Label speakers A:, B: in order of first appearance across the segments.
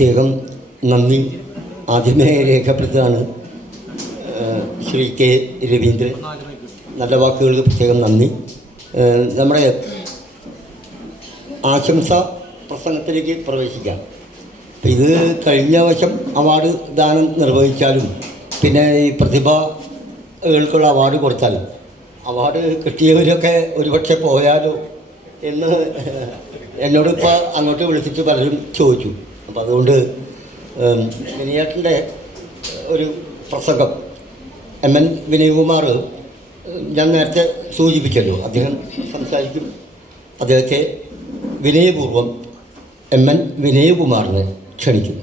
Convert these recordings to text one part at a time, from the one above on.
A: പ്രത്യേകം നന്ദി. ആദ്യമേ രേഖപ്പെടുത്തുകയാണ്. ശ്രീ കെ രവീന്ദ്രൻ. നല്ല വാക്കുകൾക്ക് പ്രത്യേകം നന്ദി. നമ്മുടെ ആശംസ പ്രസംഗത്തിലേക്ക് പ്രവേശിക്കാം. ഇത് കഴിഞ്ഞ വശം അവാർഡ് ദാനം നിർവഹിച്ചാലും പിന്നെ ഈ പ്രതിഭകൾക്കുള്ള അവാർഡ് കൊടുത്താലും അവാർഡ് കിട്ടിയവരൊക്കെ ഒരുപക്ഷെ പോയാലോ എന്ന് എന്നോടിപ്പോൾ അങ്ങോട്ട് വിളിച്ചിട്ട് പലരും ചോദിച്ചു. അപ്പോൾ അതുകൊണ്ട് മിനിയാട്ടിന്റെ ഒരു പ്രസംഗം. എം എൻ വിനയകുമാർ ഞാൻ നേരത്തെ സൂചിപ്പിച്ചല്ലോ അദ്ദേഹം സംസാരിക്കും. അദ്ദേഹത്തെ വിനയപൂർവം എം എൻ വിനയകുമാറിനെ ക്ഷണിക്കും.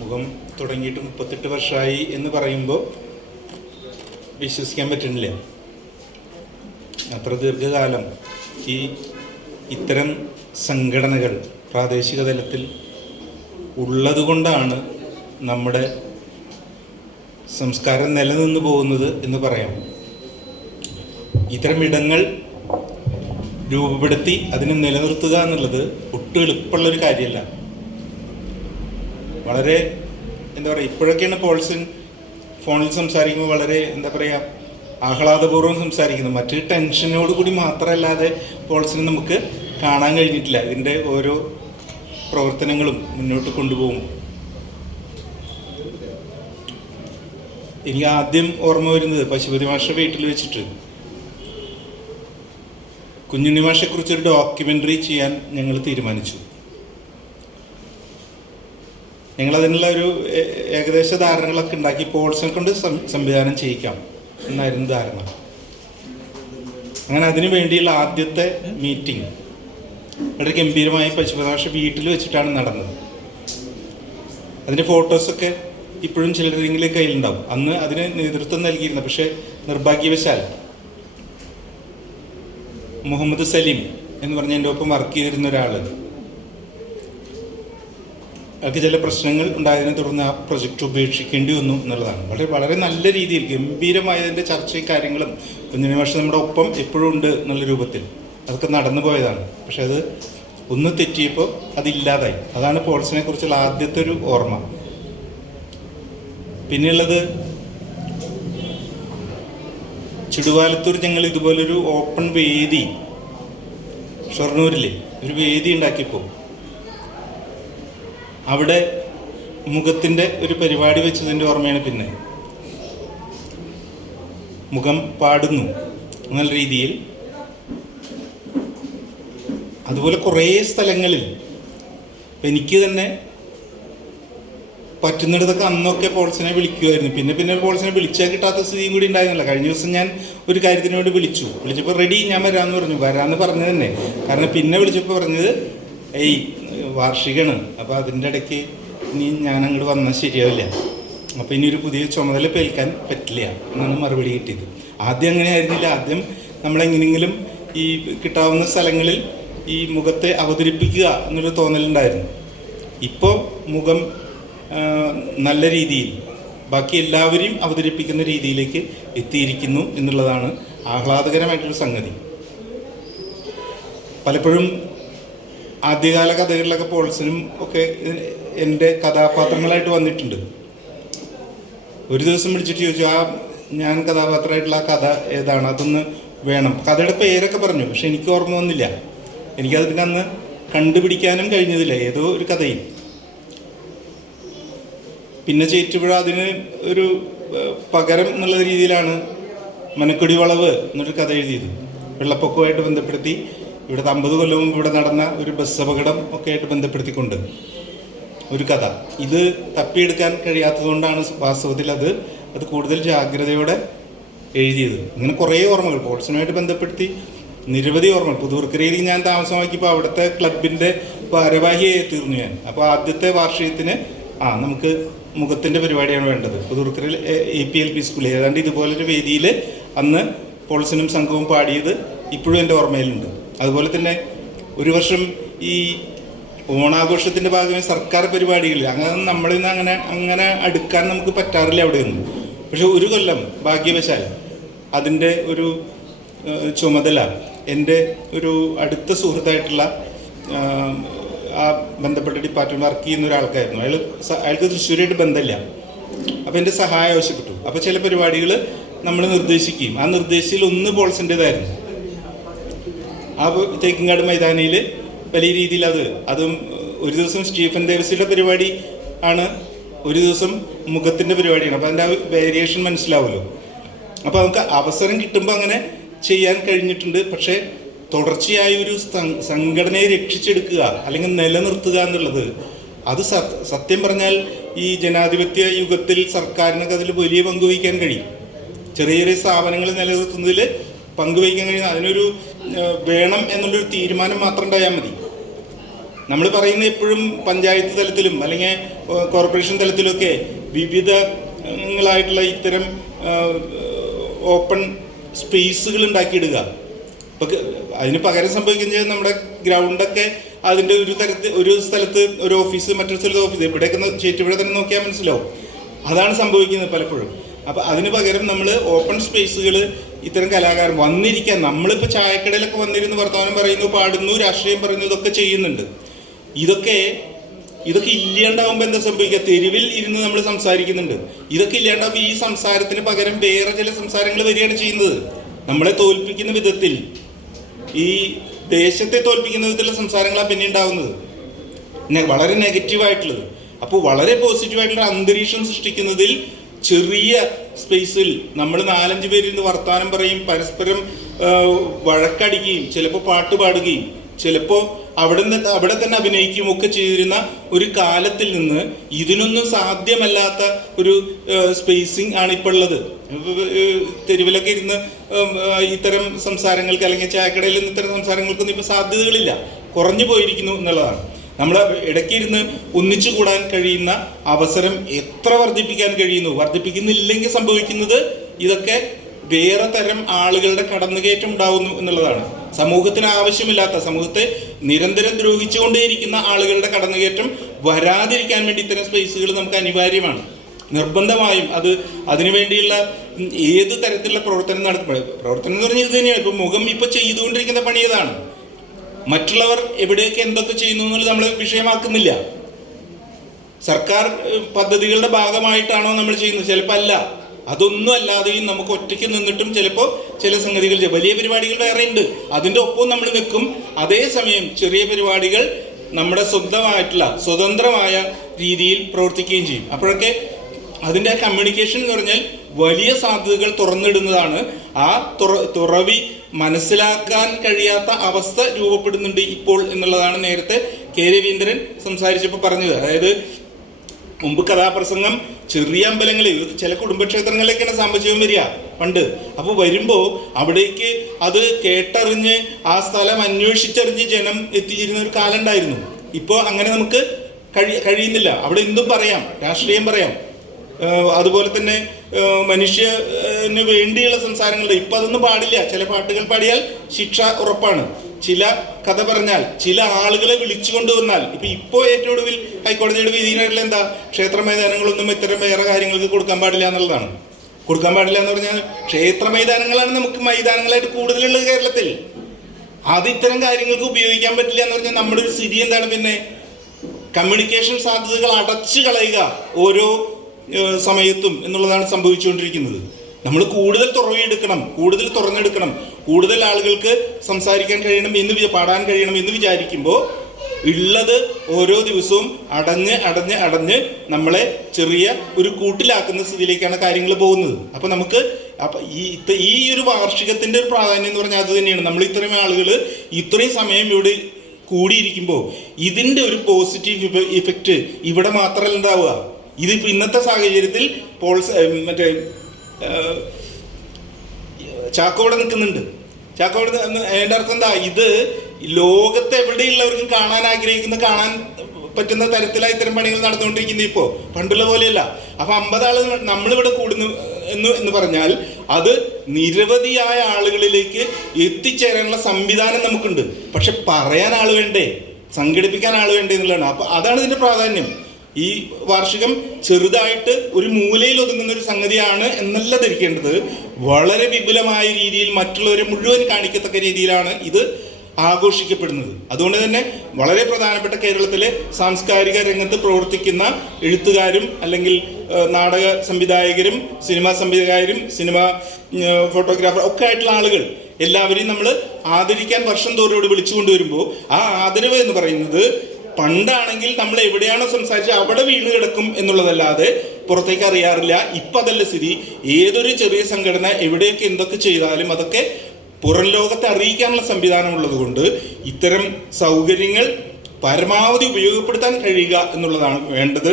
B: മുഖം തുടങ്ങിയിട്ട് മുപ്പത്തെട്ട് വർഷമായി എന്ന് പറയുമ്പോൾ വിശ്വസിക്കാൻ പറ്റുന്നില്ല. അത്ര ദീർഘകാലം ഈ ഇത്തരം സംഘടനകൾ പ്രാദേശിക തലത്തിൽ ഉള്ളതുകൊണ്ടാണ് നമ്മുടെ സംസ്കാരം നിലനിന്ന് പോകുന്നത് എന്ന് പറയാം. ഇത്തരം ഇടങ്ങൾ രൂപപ്പെടുത്തി അതിനെ നിലനിർത്തുക എന്നുള്ളത് ഒട്ടും എളുപ്പമുള്ളൊരു കാര്യമല്ല. വളരെ എന്താ പറയുക ഇപ്പോഴൊക്കെയാണ് പോൾസൺ ഫോണിൽ സംസാരിക്കുമ്പോൾ വളരെ എന്താ പറയുക ആഹ്ലാദപൂർവം സംസാരിക്കുന്നു. മറ്റ് ടെൻഷനോട് കൂടി മാത്രമല്ലാതെ പോൾസിനെ നമുക്ക് കാണാൻ കഴിഞ്ഞിട്ടില്ല. ഇതിന്റെ ഓരോ പ്രവർത്തനങ്ങളും മുന്നോട്ട് കൊണ്ടുപോകും. എനിക്ക് ആദ്യം ഓർമ്മ വരുന്നത് പശുപതി മാഷ വീട്ടിൽ വെച്ചിട്ട്. കുഞ്ഞുണ്ണി മാഷെക്കുറിച്ചൊരു ഡോക്യുമെന്ററി ചെയ്യാൻ ഞങ്ങൾ തീരുമാനിച്ചു. ഞങ്ങൾ അതിനുള്ള ഒരു ഏകദേശ ധാരണകളൊക്കെ ഉണ്ടാക്കി പോൾസിനെ കൊണ്ട് സംവിധാനം ചെയ്യിക്കാം. എന്നായിരുന്നു ധാരണ. അങ്ങനെ അതിനു വേണ്ടിയുള്ള ആദ്യത്തെ മീറ്റിംഗ് വളരെ ഗംഭീരമായി പശുപതാക്ഷ വീട്ടിൽ വെച്ചിട്ടാണ് നടന്നത്. അതിന്റെ ഫോട്ടോസൊക്കെ ഇപ്പോഴും ചിലരെങ്കിലും കയ്യിലുണ്ടാവും. അന്ന് അതിന് നേതൃത്വം നൽകിയിരുന്ന. പക്ഷേ നിർഭാഗ്യവശാൽ മുഹമ്മദ് സലീം എന്ന് പറഞ്ഞ എന്റെ ഒപ്പം വർക്ക് ചെയ്തിരുന്ന ഒരാൾ അയാൾക്ക് ചില പ്രശ്നങ്ങൾ ഉണ്ടായതിനെ തുടർന്ന് ആ പ്രൊജക്റ്റ് ഉപേക്ഷിക്കേണ്ടി വന്നു എന്നുള്ളതാണ്. വളരെ വളരെ നല്ല രീതിയിൽ ഗംഭീരമായതിന്റെ ചർച്ചയും കാര്യങ്ങളും കുഞ്ഞിനിമേഷം നമ്മുടെ ഒപ്പം എപ്പോഴും ഉണ്ട് എന്നുള്ള രൂപത്തിൽ അതൊക്കെ നടന്നു പോയതാണ്. പക്ഷെ അത് ഒന്ന് തെറ്റിയപ്പോൾ അതില്ലാതായി. അതാണ് പോൾസിനെ കുറിച്ചുള്ള ആദ്യത്തെ ഒരു ഓർമ്മ. പിന്നെയുള്ളത് ചുടുവാലത്തൂർ ഞങ്ങൾ ഇതുപോലൊരു ഓപ്പൺ വേദി ഷൊർണൂരിൽ ഒരു വേദി ഉണ്ടാക്കിയപ്പോൾ അവിടെ മുഖത്തിന്റെ ഒരു പരിപാടി വെച്ചതിന്റെ ഓർമ്മയാണ് പിന്നെ. മുഖം പാടുന്നു എന്നുള്ള രീതിയിൽ. അതുപോലെ കുറേ സ്ഥലങ്ങളിൽ എനിക്ക് തന്നെ പറ്റുന്നിടത്തൊക്കെ അന്നൊക്കെ പോൾസിനെ വിളിക്കുമായിരുന്നു പിന്നെ പിന്നെ പോൾസിനെ വിളിച്ചാൽ കിട്ടാത്ത സ്ഥിതിയും കൂടി ഉണ്ടായിരുന്നില്ല. കഴിഞ്ഞ ദിവസം ഞാൻ ഒരു കാര്യത്തിന് വേണ്ടി വിളിച്ചു. വിളിച്ചപ്പോൾ റെഡി ഞാൻ വരാമെന്ന് പറഞ്ഞു. വരാമെന്ന് പറഞ്ഞു തന്നെ. കാരണം പിന്നെ വിളിച്ചപ്പോൾ പറഞ്ഞത് ഏയ് വാർഷികമാണ്. അപ്പോൾ അതിന്റെ ഇടയ്ക്ക് ഇനി ഞാൻ അങ്ങോട്ട് വന്നാൽ ശരിയാവില്ല. അപ്പോൾ ഇനി ഒരു പുതിയ ചുമതല പേൽക്കാൻ പറ്റില്ല. എന്നാണ് മറുപടി കിട്ടിയത്. ആദ്യം അങ്ങനെ ആയിരുന്നില്ല. ആദ്യം നമ്മളെങ്ങനെയെങ്കിലും ഈ കിട്ടാവുന്ന സ്ഥലങ്ങളിൽ ഈ മുഖത്തെ അവതരിപ്പിക്കുക എന്നൊരു തോന്നലുണ്ടായിരുന്നു. ഇപ്പോൾ മുഖം നല്ല രീതിയിൽ ബാക്കി എല്ലാവരെയും അവതരിപ്പിക്കുന്ന രീതിയിലേക്ക് എത്തിയിരിക്കുന്നു എന്നുള്ളതാണ് ആഹ്ലാദകരമായിട്ടൊരു സംഗതി. പലപ്പോഴും ആദ്യകാല കഥകളിലൊക്കെ പോൾസിനും ഒക്കെ എന്റെ കഥാപാത്രങ്ങളായിട്ട് വന്നിട്ടുണ്ട്. ഒരു ദിവസം വിളിച്ചിട്ട് ചോദിച്ചു ആ ഞാൻ കഥാപാത്രമായിട്ടുള്ള ആ കഥ ഏതാണ്? അതൊന്ന് വേണം. കഥയുടെ പേരൊക്കെ പറഞ്ഞു പക്ഷെ എനിക്ക് ഓർമ്മ വന്നില്ല. എനിക്കത് പിന്നെ അന്ന് കണ്ടുപിടിക്കാനും കഴിഞ്ഞതില്ല ഏതോ ഒരു കഥയിൽ പിന്നെ ചേറ്റുപുഴ അതിന് ഒരു പകരം എന്നുള്ള രീതിയിലാണ് മനക്കുടി വളവ് എന്നൊരു കഥ എഴുതിയത്. വെള്ളപ്പൊക്കവുമായിട്ട് ബന്ധപ്പെടുത്തി ഇവിടുത്തെ അമ്പത് കൊല്ലം മുമ്പ് ഇവിടെ നടന്ന ഒരു ബസ് അപകടം ഒക്കെ ആയിട്ട് ബന്ധപ്പെടുത്തിക്കൊണ്ട് ഒരു കഥ. ഇത് തപ്പിയെടുക്കാൻ കഴിയാത്തതുകൊണ്ടാണ് വാസ്തവത്തിൽ അത് അത് കൂടുതൽ ജാഗ്രതയോടെ എഴുതിയത്. ഇങ്ങനെ കുറേ ഓർമ്മകൾ. പോൾസിനുമായിട്ട് ബന്ധപ്പെടുത്തി നിരവധി ഓർമ്മകൾ. പുതുവർക്കരയിൽ ഞാൻ താമസമാക്കിയപ്പോൾ അവിടുത്തെ ക്ലബിന്റെ ഭാരവാഹിയായി തീർന്നു ഞാൻ. അപ്പോൾ ആദ്യത്തെ വാർഷികത്തിന് ആ നമുക്ക് മുഖത്തിന്റെ പരിപാടിയാണ് വേണ്ടത്. പുതുവർക്കരയിൽ എ പി എൽ പി സ്കൂളിൽ. ഏതാണ്ട് ഇതുപോലൊരു വേദിയിൽ അന്ന് പോൾസിനും സംഘവും പാടിയത് ഇപ്പോഴും എന്റെ ഓർമ്മയിലുണ്ട്. അതുപോലെ തന്നെ ഒരു വർഷം ഈ ഓണാഘോഷത്തിന്റെ ഭാഗമായി സർക്കാർ പരിപാടികളിൽ അങ്ങനെ നമ്മളിൽ നിന്ന് അങ്ങനെ അങ്ങനെ അടുക്കാൻ നമുക്ക് പറ്റാറില്ല അവിടെയൊന്നും. പക്ഷെ ഒരു കൊല്ലം ഭാഗ്യവശാൽ അതിന്റെ ഒരു ചുമതല എന്റെ ഒരു അടുത്ത സുഹൃത്തായിട്ടുള്ള ആ ബന്ധപ്പെട്ട ഡിപ്പാർട്ട്മെന്റ് വർക്ക് ചെയ്യുന്ന ഒരാൾക്കായിരുന്നു. അയാൾ അയാൾക്ക് തൃശ്ശൂരായിട്ട് ബന്ധമില്ല. അപ്പോൾ എന്റെ സഹായം ആവശ്യപ്പെട്ടു. അപ്പോൾ ചില പരിപാടികൾ നമ്മൾ നിർദ്ദേശിക്കുകയും ആ നിർദ്ദേശത്തിൽ ഒന്ന് പോൾസിന്റെതായിരുന്നു ആ തേക്കിങ്ങാട് മൈതാനിയിൽ വലിയ രീതിയിൽ അത് അതും ഒരു ദിവസം സ്റ്റീഫൻ ദേവസിയുടെ പരിപാടി ആണ് ഒരു ദിവസം മുഖത്തിന്റെ പരിപാടിയാണ്. അപ്പോൾ അതിന്റെ ആ വേരിയേഷൻ മനസ്സിലാവുമല്ലോ. അപ്പോൾ നമുക്ക് അവസരം കിട്ടുമ്പോൾ അങ്ങനെ ചെയ്യാൻ കഴിഞ്ഞിട്ടുണ്ട്. പക്ഷേ തുടർച്ചയായ ഒരു സംഘടനയെ രക്ഷിച്ചെടുക്കുക അല്ലെങ്കിൽ നിലനിർത്തുക എന്നുള്ളത് അത് സത്യം പറഞ്ഞാൽ ഈ ജനാധിപത്യ യുഗത്തിൽ സർക്കാരിനൊക്കെ അതിൽ വലിയ പങ്ക് വഹിക്കാൻ കഴിയും. ചെറിയ ചെറിയ സ്ഥാപനങ്ങൾ നിലനിർത്തുന്നതിൽ പങ്കുവയ്ക്കാൻ കഴിയുന്ന അതിനൊരു വേണം എന്നുള്ളൊരു തീരുമാനം മാത്രം ഉണ്ടായാൽ മതി. നമ്മൾ പറയുന്ന എപ്പോഴും പഞ്ചായത്ത് തലത്തിലും അല്ലെങ്കിൽ കോർപ്പറേഷൻ തലത്തിലൊക്കെ വിവിധങ്ങളായിട്ടുള്ള ഇത്തരം ഓപ്പൺ സ്പേസുകൾ ഉണ്ടാക്കിയിടുക. ഇപ്പം അതിന് പകരം സംഭവിക്കുന്നത് നമ്മുടെ ഗ്രൗണ്ടൊക്കെ അതിന്റെ ഒരു തരത്തിൽ ഒരു സ്ഥലത്ത് ഒരു ഓഫീസ് മറ്റൊരു സ്ഥലത്ത് ഓഫീസ് ഇവിടെയൊക്കെ ചേറ്റുപുഴ തന്നെ നോക്കിയാൽ മനസ്സിലാവും. അതാണ് സംഭവിക്കുന്നത് പലപ്പോഴും. അപ്പോൾ അതിന് പകരം നമ്മൾ ഓപ്പൺ സ്പേസുകൾ ഇത്തരം കലാകാരൻ വന്നിരിക്കാൻ നമ്മളിപ്പോൾ ചായക്കടയിലൊക്കെ വന്നിരുന്ന് വർത്തമാനം പറയുന്നു പാടുന്നു രാഷ്ട്രീയം പറയുന്നു ഇതൊക്കെ ചെയ്യുന്നുണ്ട്. ഇതൊക്കെ ഇതൊക്കെ ഇല്ലാണ്ടാവുമ്പോൾ എന്താ സംഭവിക്കുക? തെരുവിൽ ഇരുന്ന് നമ്മൾ സംസാരിക്കുന്നുണ്ട്. ഇതൊക്കെ ഇല്ലാണ്ടാവുമ്പോൾ ഈ സംസാരത്തിന് പകരം വേറെ ചില സംസാരങ്ങൾ വരികയാണ് ചെയ്യുന്നത്. നമ്മളെ തോൽപ്പിക്കുന്ന വിധത്തിൽ ഈ ദേശത്തെ തോൽപ്പിക്കുന്ന വിധത്തിലുള്ള സംസാരങ്ങളാണ് പിന്നെ ഉണ്ടാവുന്നത്. വളരെ നെഗറ്റീവായിട്ടുള്ളത് അപ്പോൾ വളരെ പോസിറ്റീവായിട്ടുള്ള അന്തരീക്ഷം സൃഷ്ടിക്കുന്നതിൽ ചെറിയ സ്പേസിൽ നമ്മൾ നാലഞ്ച് പേരിന്ന് വർത്തമാനം പറയും പരസ്പരം വഴക്കടിക്കുകയും ചിലപ്പോൾ പാട്ട് പാടുകയും ചിലപ്പോൾ അവിടെ നിന്ന് അവിടെ തന്നെ അഭിനയിക്കുകയും ഒക്കെ ചെയ്തിരുന്ന ഒരു കാലത്തിൽ നിന്ന് ഇതിനൊന്നും സാധ്യമല്ലാത്ത ഒരു സ്പേസിങ് ആണ് ഇപ്പോൾ ഉള്ളത്. തെരുവിലൊക്കെ ഇരുന്ന് ഇത്തരം സംസാരങ്ങൾക്ക് അല്ലെങ്കിൽ ചായക്കടയിൽ നിന്ന് ഇത്തരം സംസാരങ്ങൾക്കൊന്നും ഇപ്പോൾ സാധ്യതകളില്ല. കുറഞ്ഞു പോയിരിക്കുന്നു എന്നുള്ളതാണ്. നമ്മൾ ഇടയ്ക്ക് ഇരുന്ന് ഒന്നിച്ചു കൂടാൻ കഴിയുന്ന അവസരം എത്ര വർദ്ധിപ്പിക്കാൻ കഴിയുന്നു? വർദ്ധിപ്പിക്കുന്നില്ലെങ്കിൽ സംഭവിക്കുന്നത് ഇതൊക്കെ വേറെ തരം ആളുകളുടെ കടന്നുകയറ്റം ഉണ്ടാവുന്നു എന്നുള്ളതാണ്. സമൂഹത്തിന് ആവശ്യമില്ലാത്ത സമൂഹത്തെ നിരന്തരം ദ്രോഹിച്ചുകൊണ്ടേയിരിക്കുന്ന ആളുകളുടെ കടന്നുകയറ്റം വരാതിരിക്കാൻ വേണ്ടി ഇത്തരം സ്പേസുകൾ നമുക്ക് അനിവാര്യമാണ്. നിർബന്ധമായും അത് അതിനുവേണ്ടിയുള്ള ഏത് തരത്തിലുള്ള പ്രവർത്തനം നടത്തുമ്പോൾ പ്രവർത്തനം എന്ന് പറഞ്ഞാൽ ഇത് തന്നെയാണ്. ഇപ്പൊ മുഖം ഇപ്പൊ ചെയ്തുകൊണ്ടിരിക്കുന്ന പണി ഏതാണ് മറ്റുള്ളവർ എവിടെയൊക്കെ എന്തൊക്കെ ചെയ്യുന്നു എന്നുള്ളത് നമ്മൾ വിഷയമാക്കുന്നില്ല. സർക്കാർ പദ്ധതികളുടെ ഭാഗമായിട്ടാണോ നമ്മൾ ചെയ്യുന്നത്? ചിലപ്പോൾ അല്ല. അതൊന്നും അല്ലാതെയും നമുക്ക് ഒറ്റയ്ക്ക് നിന്നിട്ടും ചിലപ്പോൾ ചില സംഗതികൾ വലിയ പരിപാടികൾ വേറെ ഉണ്ട്. അതിന്റെ ഒപ്പം നമ്മൾ നിൽക്കും അതേസമയം ചെറിയ പരിപാടികൾ നമ്മുടെ സ്വന്തമായിട്ടുള്ള സ്വതന്ത്രമായ രീതിയിൽ പ്രവർത്തിക്കുകയും ചെയ്യും. അപ്പോഴൊക്കെ അതിന്റെ കമ്മ്യൂണിക്കേഷൻ എന്ന് പറഞ്ഞാൽ വലിയ സാധ്യതകൾ തുറന്നിടുന്നതാണ്. ആ തുറ തുറവി മനസ്സിലാക്കാൻ കഴിയാത്ത അവസ്ഥ രൂപപ്പെടുന്നുണ്ട് ഇപ്പോൾ എന്നുള്ളതാണ് നേരത്തെ കെ രവീന്ദ്രൻ സംസാരിച്ചപ്പോൾ പറഞ്ഞത്. അതായത് മുമ്പ് കഥാപ്രസംഗം ചെറിയ അമ്പലങ്ങളിൽ ചില കുടുംബക്ഷേത്രങ്ങളിലേക്കാണ് സാമ്പത്തികം വരിക പണ്ട്. അപ്പോൾ വരുമ്പോൾ അവിടേക്ക് അത് കേട്ടറിഞ്ഞ് ആ സ്ഥലം അന്വേഷിച്ചറിഞ്ഞ് ജനം എത്തിച്ചിരുന്ന ഒരു കാലം ഉണ്ടായിരുന്നു. ഇപ്പോൾ അങ്ങനെ നമുക്ക് കഴി കഴിയുന്നില്ല. അവിടെ എന്തും പറയാം രാഷ്ട്രീയം പറയാം. അതുപോലെ തന്നെ മനുഷ്യന് വേണ്ടിയുള്ള സംസാരങ്ങൾ ഇപ്പം അതൊന്നും പാടില്ല. ചില പാട്ടുകൾ പാടിയാൽ ശിക്ഷ ഉറപ്പാണ്. ചില കഥ പറഞ്ഞാൽ ചില ആളുകളെ വിളിച്ചു കൊണ്ടുവന്നാൽ ഇപ്പൊ ഇപ്പോൾ ഏറ്റവും ഒടുവിൽ ഹൈക്കോടതിയുടെ വിധിയിലായിട്ടുള്ള എന്താ ക്ഷേത്ര മൈതാനങ്ങളൊന്നും ഇത്തരം വേറെ കാര്യങ്ങൾക്ക് കൊടുക്കാൻ പാടില്ല എന്നുള്ളതാണ്. കൊടുക്കാൻ പാടില്ല എന്ന് പറഞ്ഞാൽ ക്ഷേത്ര മൈതാനങ്ങളാണ് നമുക്ക് മൈതാനങ്ങളായിട്ട് കൂടുതലുള്ളത് കേരളത്തിൽ. അത് ഇത്തരം കാര്യങ്ങൾക്ക് ഉപയോഗിക്കാൻ പറ്റില്ല എന്ന് പറഞ്ഞാൽ നമ്മുടെ ഒരു സ്ഥിതി എന്താണ് പിന്നെ? കമ്മ്യൂണിക്കേഷൻ സാധ്യതകൾ അടച്ചു കളയുക. ഓരോ സമയത്തും എന്നുള്ളതാണ് സംഭവിച്ചുകൊണ്ടിരിക്കുന്നത്. നമ്മൾ കൂടുതൽ തുറവിയെടുക്കണം കൂടുതൽ തുറന്നെടുക്കണം കൂടുതൽ ആളുകൾക്ക് സംസാരിക്കാൻ കഴിയണം എന്ന് പാടാൻ കഴിയണം എന്ന് വിചാരിക്കുമ്പോൾ ഉള്ളത് ഓരോ ദിവസവും അടഞ്ഞ് അടഞ്ഞ് അടഞ്ഞ് നമ്മളെ ചെറിയ ഒരു കൂട്ടിലാക്കുന്ന സ്ഥിതിയിലേക്കാണ് കാര്യങ്ങൾ പോകുന്നത്. അപ്പം നമുക്ക് അപ്പം ഈ ഈ ഒരു വാർഷികത്തിന്റെ ഒരു പ്രാധാന്യം എന്ന് പറഞ്ഞാൽ അത് തന്നെയാണ്. നമ്മൾ ഇത്രയും ആളുകൾ ഇത്രയും സമയം ഇവിടെ കൂടിയിരിക്കുമ്പോൾ ഇതിന്റെ ഒരു പോസിറ്റീവ് ഇഫക്റ്റ് ഇവിടെ മാത്രമല്ല ഉണ്ടാവുക. ഇതിപ്പോ ഇന്നത്തെ സാഹചര്യത്തിൽ പോൾസ് മറ്റേ ചാക്കോടെ നിൽക്കുന്നുണ്ട്. ചാക്കോടെ അതിന്റെ അർത്ഥം എന്താ? ഇത് ലോകത്തെ എവിടെയുള്ളവർക്കും കാണാൻ ആഗ്രഹിക്കുന്ന കാണാൻ പറ്റുന്ന തരത്തിലായി ഇത്തരം പണികൾ നടന്നുകൊണ്ടിരിക്കുന്നത് ഇപ്പോൾ പണ്ടുള്ള പോലെയല്ല. അപ്പൊ അമ്പത് ആൾ നമ്മളിവിടെ കൂടുന്നു എന്ന് എന്ന് പറഞ്ഞാൽ അത് നിരവധിയായ ആളുകളിലേക്ക് എത്തിച്ചേരാനുള്ള സംവിധാനം നമുക്കുണ്ട്. പക്ഷെ പറയാൻ ആൾ വേണ്ടേ? സംഘടിപ്പിക്കാൻ ആൾ വേണ്ടേ എന്നുള്ളതാണ്. അപ്പൊ അതാണ് ഇതിന്റെ പ്രാധാന്യം. ഈ വാർഷികം ചെറുതായിട്ട് ഒരു മൂലയിൽ ഒതുങ്ങുന്ന ഒരു സംഗതിയാണ് എന്നല്ല ധരിക്കേണ്ടത്. വളരെ വിപുലമായ രീതിയിൽ മറ്റുള്ളവരെ മുഴുവൻ കാണിക്കത്തക്ക രീതിയിലാണ് ഇത് ആഘോഷിക്കപ്പെടുന്നത്. അതുകൊണ്ട് തന്നെ വളരെ പ്രധാനപ്പെട്ട കേരളത്തിലെ സാംസ്കാരിക രംഗത്ത് പ്രവർത്തിക്കുന്ന എഴുത്തുകാരും അല്ലെങ്കിൽ നാടക സംവിധായകരും സിനിമാ സംവിധായകരും സിനിമ ഫോട്ടോഗ്രാഫർ ഒക്കെ ആയിട്ടുള്ള ആളുകൾ എല്ലാവരെയും നമ്മൾ ആദരിക്കാൻ വർഷം തോറും ഇവിടെ വിളിച്ചു കൊണ്ടുവരുമ്പോൾ ആ ആദരവ് എന്ന് പറയുന്നത് പണ്ടാണെങ്കിൽ നമ്മൾ എവിടെയാണോ സംസാരിച്ചത് അവിടെ വീണ് കിടക്കും എന്നുള്ളതല്ലാതെ പുറത്തേക്ക് അറിയാറില്ല. ഇപ്പം അതല്ല സ്ഥിതി. ഏതൊരു ചെറിയ സംഘടന എവിടെയൊക്കെ എന്തൊക്കെ ചെയ്താലും അതൊക്കെ പുറം ലോകത്തെ അറിയിക്കാനുള്ള സംവിധാനം ഉള്ളതുകൊണ്ട് ഇത്തരം സൗകര്യങ്ങൾ പരമാവധി ഉപയോഗപ്പെടുത്താൻ കഴിയുക എന്നുള്ളതാണ് വേണ്ടത്.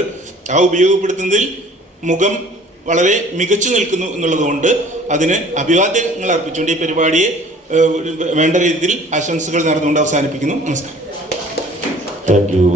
B: ആ ഉപയോഗപ്പെടുത്തുന്നതിൽ മുഖം വളരെ മികച്ചു നിൽക്കുന്നു എന്നുള്ളതുകൊണ്ട് അതിന് അഭിവാദ്യങ്ങൾ അർപ്പിച്ചുകൊണ്ട് ഈ പരിപാടിയെ വേണ്ട രീതിയിൽ ആശംസകൾ നടന്നുകൊണ്ട് അവസാനിപ്പിക്കുന്നു. നമസ്കാരം.
C: Thank you.